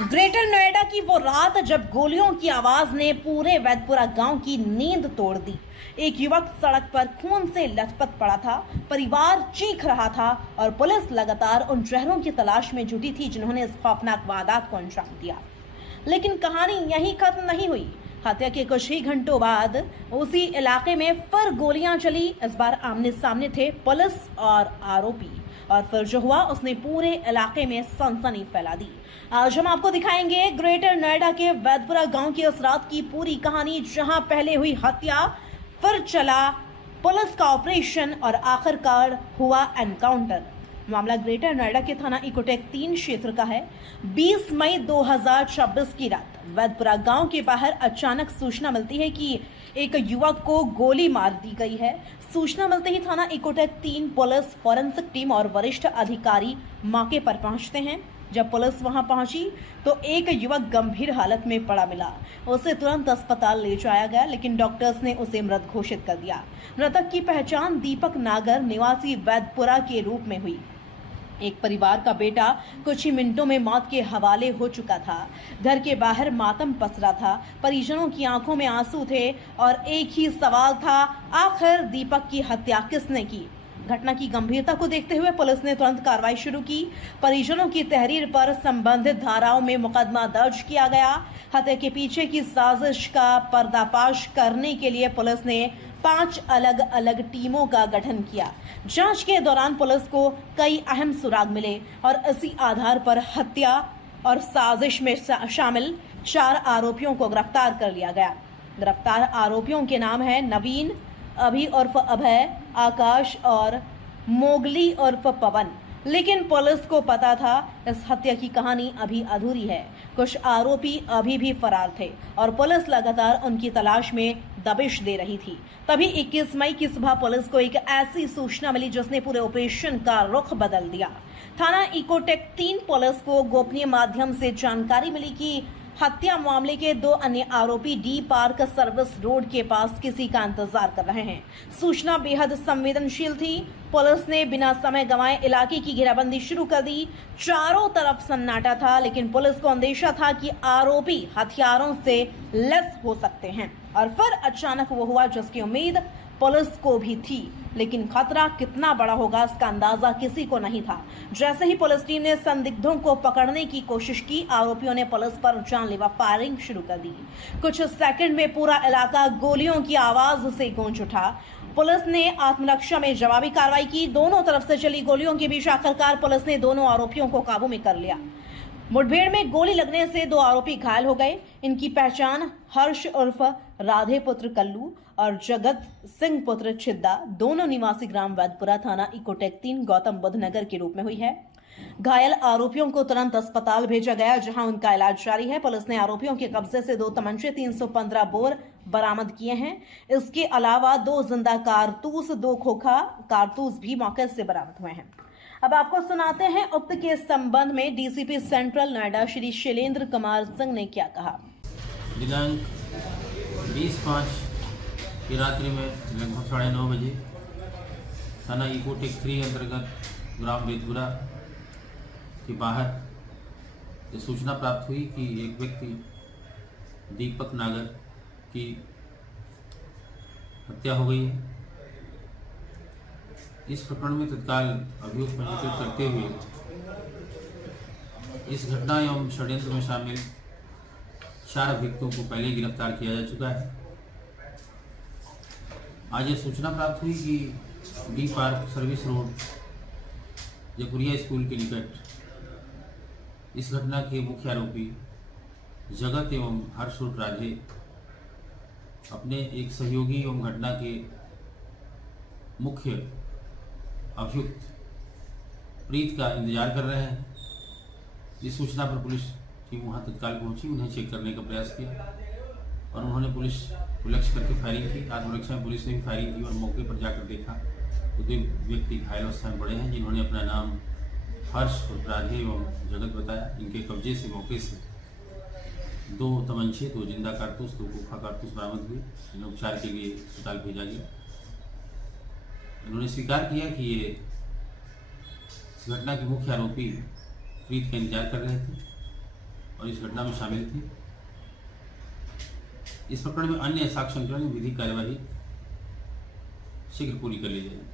Greater Noida की वो रात जब गोलियों की आवाज ने पूरे वैदपुरा गांव की नींद तोड़ दी। एक युवक सड़क पर खून से लथपथ पड़ा था, परिवार चीख रहा था और पुलिस लगातार उन चेहरों की तलाश में जुटी थी जिन्होंने इस खौफनाक वारदात को अंजाम दिया। लेकिन कहानी यहीं खत्म नहीं हुई। हत्या के कुछ ही घंटों बाद उसी इलाके में फिर गोलियां चली। इस बार आमने सामने थे पुलिस और आरोपी, और फिर जो हुआ उसने पूरे इलाके में सनसनी फैला दी। आज हम आपको दिखाएंगे ग्रेटर नोएडा के वैदपुरा गांव की उस रात की पूरी कहानी, जहां पहले हुई हत्या, फिर चला पुलिस का ऑपरेशन और आखिरकार हुआ एनकाउंटर। मामला ग्रेटर नोएडा के थाना इकोटेक 3 क्षेत्र का है। 20 मई 2026 की रात वैदपुरा गांव के बाहर अचानक सूचना मिलती है कि एक युवक को गोली मार दी गई है। सूचना मिलते ही थाना इकोटेक 3 पुलिस, फॉरेंसिक टीम और वरिष्ठ अधिकारी मौके पर पहुंचते हैं। जब पुलिस वहां पहुंची तो एक युवक गंभीर हालत में पड़ा मिला। उसे तुरंत अस्पताल ले जाया गया, लेकिन डॉक्टर्स ने उसे मृत घोषित कर दिया। मृतक की पहचान दीपक नागर निवासी वैदपुरा के रूप में हुई। एक परिवार का बेटा कुछ ही मिनटों में मौत के हवाले हो चुका था। घर के बाहर मातम पसरा था, परिजनों की आंखों में आंसू थे और एक ही सवाल था, आखिर दीपक की हत्या किसने की। घटना की गंभीरता को देखते हुए पुलिस ने तुरंत कार्रवाई शुरू की। परिजनों की तहरीर पर संबंधित धाराओं में मुकदमा दर्ज किया गया। हत्या के पीछे की साजिश का पर्दाफाश करने के लिए पुलिस ने 5 अलग अलग टीमों का गठन किया। जांच के दौरान पुलिस को कई अहम सुराग मिले और इसी आधार पर हत्या और साजिश में शामिल 4 आरोपियों को गिरफ्तार कर लिया गया। गिरफ्तार आरोपियों के नाम है नवीन, अभी उर्फ अभय, आकाश और मोगली उर्फ पवन। लेकिन पुलिस को पता था इस हत्या की कहानी अभी अधूरी है। कुछ आरोपी अभी भी फरार थे और पुलिस लगातार उनकी तलाश में दबिश दे रही थी। तभी 21 मई की सुबह पुलिस को एक ऐसी सूचना मिली जिसने पूरे ऑपरेशन का रुख बदल दिया। थाना इकोटेक 3 पुलिस को गोपनीय माध्यम से जानकारी मिली कि हत्या मामले के 2 अन्य आरोपी डी पार्क सर्विस रोड के पास किसी का इंतजार कर रहे हैं। सूचना बेहद संवेदनशील थी। पुलिस ने बिना समय गंवाए इलाके की घेराबंदी शुरू कर दी। चारों तरफ सन्नाटा था, लेकिन पुलिस को अंदेशा था कि आरोपी हथियारों से लैस हो सकते हैं। और फिर अचानक वो हुआ जिसकी उम्मीद पुलिस को भी थी, लेकिन खतरा कितना बड़ा होगा इसका अंदाजा किसी को नहीं था। जैसे ही पुलिस टीम ने संदिग्धों को पकड़ने की कोशिश की, आरोपियों ने पुलिस पर जानलेवा फायरिंग शुरू कर दी। कुछ सेकंड में पूरा इलाका गोलियों की आवाज से गूंज उठा। पुलिस ने आत्मरक्षा में जवाबी कार्रवाई की। दोनों तरफ से चली गोलियों के बीच आखिरकार पुलिस ने दोनों आरोपियों को काबू में कर लिया। मुठभेड़ में गोली लगने से 2 आरोपी घायल हो गए। इनकी पहचान हर्ष उर्फ राधे पुत्र कल्लू और जगत सिंह पुत्र छिद्दा, दोनों निवासी ग्राम वैदपुरा, थाना इकोटेक 3 गौतम बुद्ध नगर के रूप में हुई है। घायल आरोपियों को तुरंत अस्पताल भेजा गया, जहां उनका इलाज जारी है। पुलिस ने आरोपियों के कब्जे से 2 तमंचे, 315 बोर बरामद किए हैं। इसके अलावा 2 जिंदा कारतूस, 2 खोखा कारतूस भी मौके से बरामद हुए हैं। अब आपको सुनाते हैं उक्त के संबंध में डीसीपी सेंट्रल नोएडा श्री शैलेंद्र कुमार सिंह ने क्या कहा। दिनांक 20/5 की रात्रि में लगभग 9:30 बजे थाना इकोटेक 3 अंतर्गत ग्राम वैदपुरा के बाहर ये सूचना प्राप्त हुई कि एक व्यक्ति दीपक नागर की हत्या हो गई है। इस प्रकरण में तत्काल अभियुक्त पंजीकृत करते हुए इस घटना एवं षड्यंत्र में शामिल 4 अभियुक्तों को पहले गिरफ्तार किया जा चुका है। आज ये सूचना प्राप्त हुई कि D park service road Jaipuria school के निकट इस घटना के मुख्य आरोपी जगत एवं हर्ष उर्फ राधे अपने एक सहयोगी एवं घटना के मुख्य अभियुक्त प्रीत का इंतजार कर रहे हैं। इस सूचना पर पुलिस टीम वहां तत्काल पहुंची, उन्हें चेक करने का प्रयास किया और उन्होंने पुलिस को लक्ष्य करके फायरिंग की। आत्मरक्षा में पुलिस ने भी फायरिंग की और मौके पर जाकर देखा तो 2 व्यक्ति घायल अवस्था में पड़े हैं, जिन्होंने अपना नाम हर्ष और राधे एवं जगत बताया। इनके कब्जे से मौके से 2 तमंचे, 2 जिंदा कारतूस, 2 खोखा कारतूस बरामद हुए। इन्हें उपचार के लिए अस्पताल भेजा गया। उन्होंने स्वीकार किया कि ये इस घटना के मुख्य आरोपी प्रीत का इंतजार कर रहे थे और इस घटना में शामिल थी। इस प्रकरण में अन्य साक्ष्यों की विधिक कार्यवाही शीघ्र पूरी कर ली जाएगी।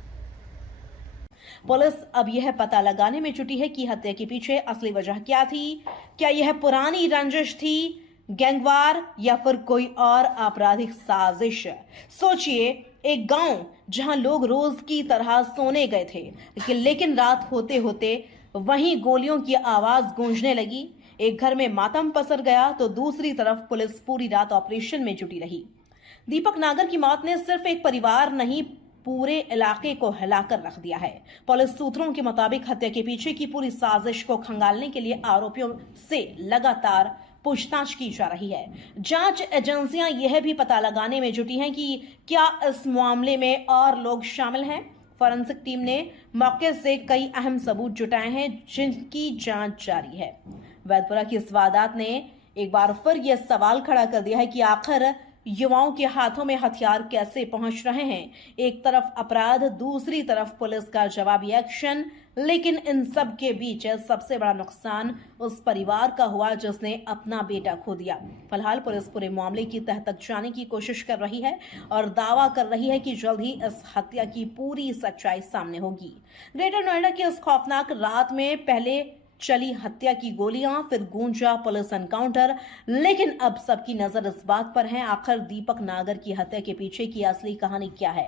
पुलिस अब यह पता लगाने में जुटी है कि हत्या के पीछे असली वजह क्या थी। क्या यह पुरानी रंजिश थी, गैंगवार, या फिर कोई और आपराधिक साजिश। सोचिए, एक गांव जहां लोग रोज की तरह सोने गए थे, लेकिन रात होते होते वहीं गोलियों की आवाज गूंजने लगी। एक घर में मातम पसर गया तो दूसरी तरफ पुलिस पूरी रात ऑपरेशन में जुटी रही। दीपक नागर की मौत ने सिर्फ एक परिवार नहीं, पूरे इलाके को हिलाकर रख दिया है। पुलिस सूत्रों के मुताबिक हत्या के पीछे की पूरी साजिश को खंगालने के लिए आरोपियों से लगातार पूछताछ की जा रही है। जांच एजेंसियां यह भी पता लगाने में जुटी हैं कि क्या इस मामले में और लोग शामिल हैं। फॉरेंसिक टीम ने मौके से कई अहम सबूत जुटाए हैं, जिनकी जांच जारी है। वैदपुरा की इस वारदात ने एक बार फिर यह सवाल खड़ा कर दिया है कि आखिर युवाओं के हाथों में हथियार कैसे पहुंच रहे हैं। एक तरफ अपराध, दूसरी तरफ पुलिस का जवाबी एक्शन, लेकिन इन सब के बीच सबसे बड़ा नुकसान उस परिवार का हुआ जिसने अपना बेटा खो दिया। फिलहाल पुलिस पूरे मामले की तह तक जाने की कोशिश कर रही है और दावा कर रही है कि जल्द ही इस हत्या की पूरी सच्चाई सामने होगी। ग्रेटर नोएडा की इस खौफनाक रात में पहले चली हत्या की गोलियां, फिर गूंजा पुलिस एनकाउंटर, लेकिन अब सबकी नजर इस बात पर है आखिर दीपक नागर की हत्या के पीछे की असली कहानी क्या है।